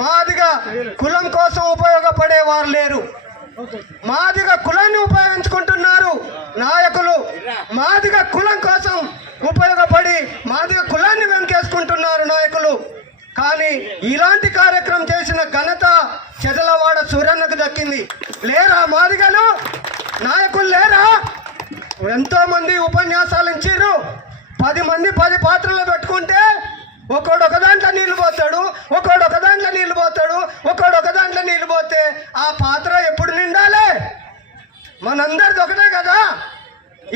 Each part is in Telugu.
మాదిగ కులం కోసం ఉపయోగపడేవారు లేరు. మాదిగ కులాన్ని ఉపయోగించుకుంటున్నారు నాయకులు. మాదిగ కులం కోసం ఉపయోగపడి మాదిగ కులాన్ని వెనకేసుకుంటున్నారు నాయకులు. కానీ ఇలాంటి కార్యక్రమం చేసిన ఘనత చెదలవాడ సూరన్నకు దక్కింది. లేరా మాదిగలు నాయకులు లేరా? ఎంతో మంది ఉపన్యాసాలు ఇచ్చిర్రు. 10 మంది 10 పాత్రలు పెట్టుకుంటే ఒకడు ఒక దాంట్లో నీళ్ళు పోతాడు, ఒకడు ఒక దాంట్లో నీళ్ళు పోతాడు, ఒకడు ఒక దాంట్లో నీళ్ళు పోతే ఆ పాత్ర ఎప్పుడు నిండాలి? మనందరిది ఒకటే కదా.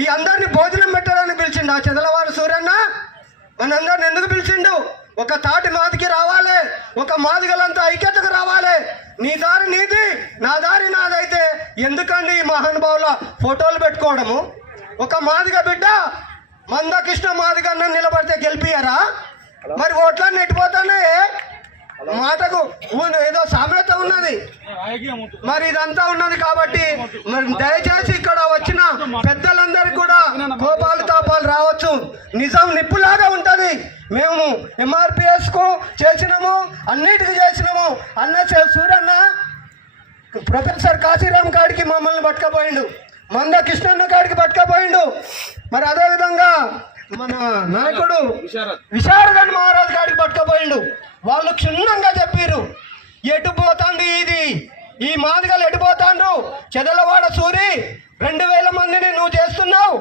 ఈ అందరిని భోజనం పెట్టాలని పిలిచిండు ఆ చెదలవాడ సూరన్న. మనందరిని ఎందుకు పిలిచిండు? ఒక తాటి మాదికి రావాలి, ఒక మాదిగలంతా ఐక్యతకు రావాలి. నీ దారి నీది, నా దారి నాదైతే ఎందుకండి ఈ మహానుభావుల ఫోటోలు పెట్టుకోవడము? ఒక మాదిగ బిడ్డ మందకృష్ణ మాదిగ నిలబడితే గెలిపియరా? మరి ఓట్లన్నీ నెట్టిపోతానే. మాటకు ఏదో సామెత ఉన్నది, మరి ఇదంతా ఉన్నది. కాబట్టి మరి దయచేసి ఇక్కడ వచ్చిన పెద్దలందరికీ కూడా కోపాలు తాపాలు రావచ్చు. నిజం నిప్పులాగా ఉంటది. మేము MRPS కు చేసినాము, అన్నిటికీ చేసినాము. సూరన్న ప్రొఫెసర్ కాశీరామ్ కాడికి మమ్మల్ని పట్టుకపోయిండు, మందకృష్ణన్న కాడికి పట్టుకపోయిండు. మరి అదేవిధంగా మన నాయకుడు విశారదన్ మహారాజ్ గారికి పట్టుకపోయిండు. వాళ్ళు క్షుణ్ణంగా చెప్పారు ఎటు పోతాంది ఇది, ఈ మాదిగలు ఎటుపోతాండ్రు. చెదలవాడ సూరి 2000 మందిని నువ్వు చేస్తున్నావు,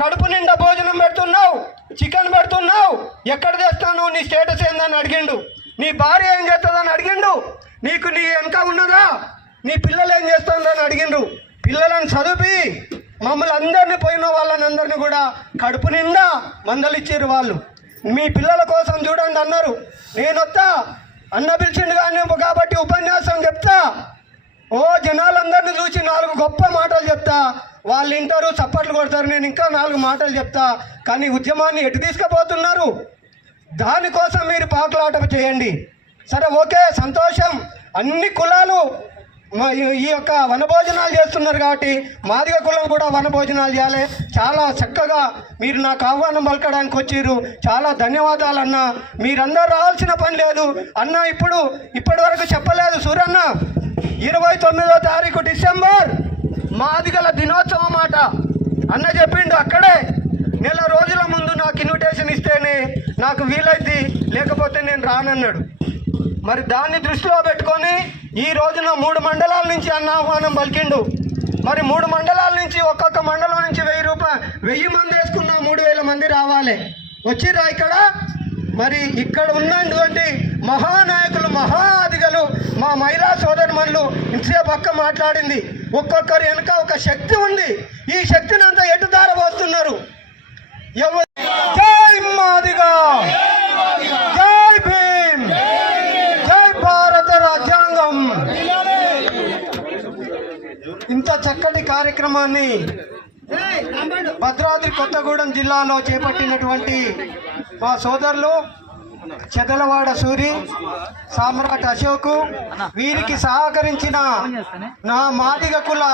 కడుపు నిండా భోజనం పెడుతున్నావు, చికెన్ పెడుతున్నావు, ఎక్కడ తెస్తాను, నీ స్టేటస్ ఏందని అడిగిండు. నీ భార్య ఏం చేస్తుందని అడిగిండు. నీకు నీ వెనక ఉన్నదా, నీ పిల్లలు ఏం చేస్తుందని అడిగిండ్రు. పిల్లలను చదివి మమ్మల్ని అందరినీ పోయిన వాళ్ళని అందరినీ కూడా కడుపు నిండా మందలిచ్చారు వాళ్ళు. మీ పిల్లల కోసం చూడండి అన్నారు. నేనొత్తా అన్న పిలిచిండు కానీ కాబట్టి ఉపన్యాసం చెప్తా. ఓ జనాలందరినీ చూసి 4 గొప్ప మాటలు చెప్తా. వాళ్ళు వింటారు, చప్పట్లు కొడతారు. నేను ఇంకా 4 మాటలు చెప్తా. కానీ ఉద్యమాన్ని ఎటు తీసుకుపోతున్నారు? దానికోసం మీరు పాకులాట చేయండి. సరే, ఓకే, సంతోషం. అన్ని కులాలు ఈ యొక్క వనభోజనాలు చేస్తున్నారు కాబట్టి మాదిగ కులం కూడా వనభోజనాలు చేయాలి. చాలా చక్కగా మీరు నాకు ఆహ్వానం పలకడానికి వచ్చిర్రు. చాలా ధన్యవాదాలు అన్న. మీరందరూ రావాల్సిన పని లేదు అన్న. ఇప్పటి వరకు చెప్పలేదు సూరన్న. 29వ తారీఖు డిసెంబర్ మాదిగల దినోత్సవం మాట అన్న చెప్పిండు. అక్కడే నెల రోజుల ముందు నాకు ఇన్విటేషన్ ఇస్తేనే నాకు వీలైద్ది, లేకపోతే నేను రానన్నాడు. మరి దాన్ని దృష్టిలో పెట్టుకొని ఈ రోజున 3 మండలాల నుంచి అన్న ఆహ్వానం పలికిండు. మరి 3 మండలాల నుంచి ఒక్కొక్క మండలం నుంచి 1000 మంది వేసుకున్న 3000 మంది రావాలి. వచ్చిరా ఇక్కడ? మరి ఇక్కడ ఉన్నటువంటి మహానాయకులు, మహాధిగలు, మా మహిళా సోదరుమణులు ఇంతసేపు పక్క మాట్లాడింది. ఒక్కొక్కరు వెనుక ఒక శక్తి ఉంది. ఈ శక్తిని అంతా ఎటు దారబోస్తున్నారు. జై మాదిగా, జై భీమ్, జై భారత రాజ్యాంగం. ఇంత చక్కటి కార్యక్రమాన్ని భద్రాద్రి కొత్తగూడెం జిల్లాలో చేపట్టినటువంటి మా సోదరులు చెదలవాడ సూరి, సామ్రాట్ అశోకు, వీరికి సహకరించిన నా మాదిగ కుల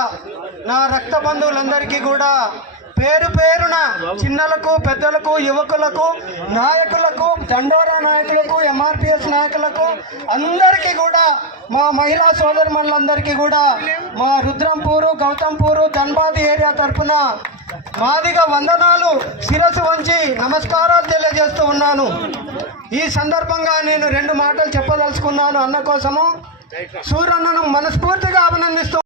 నా రక్త బంధువులందరికీ కూడా పేరు పేరున చిన్నలకు, పెద్దలకు, యువకులకు, నాయకులకు, దండోరా నాయకులకు, MRPS నాయకులకు అందరికీ కూడా, మా మహిళా సోదరుమణులందరికీ కూడా మా రుద్రంపూరు, గౌతంపూరు, ధన్బాద్ ఏరియా తరఫున మాదిగ వందనాలు, శిరస్సు వంచి నమస్కారాలు తెలియజేస్తూ ఉన్నాను. ఈ సందర్భంగా నేను 2 మాటలు చెప్పదలుచుకున్నాను. అన్న కోసము సూరన్నను మనస్ఫూర్తిగా అభినందిస్తూ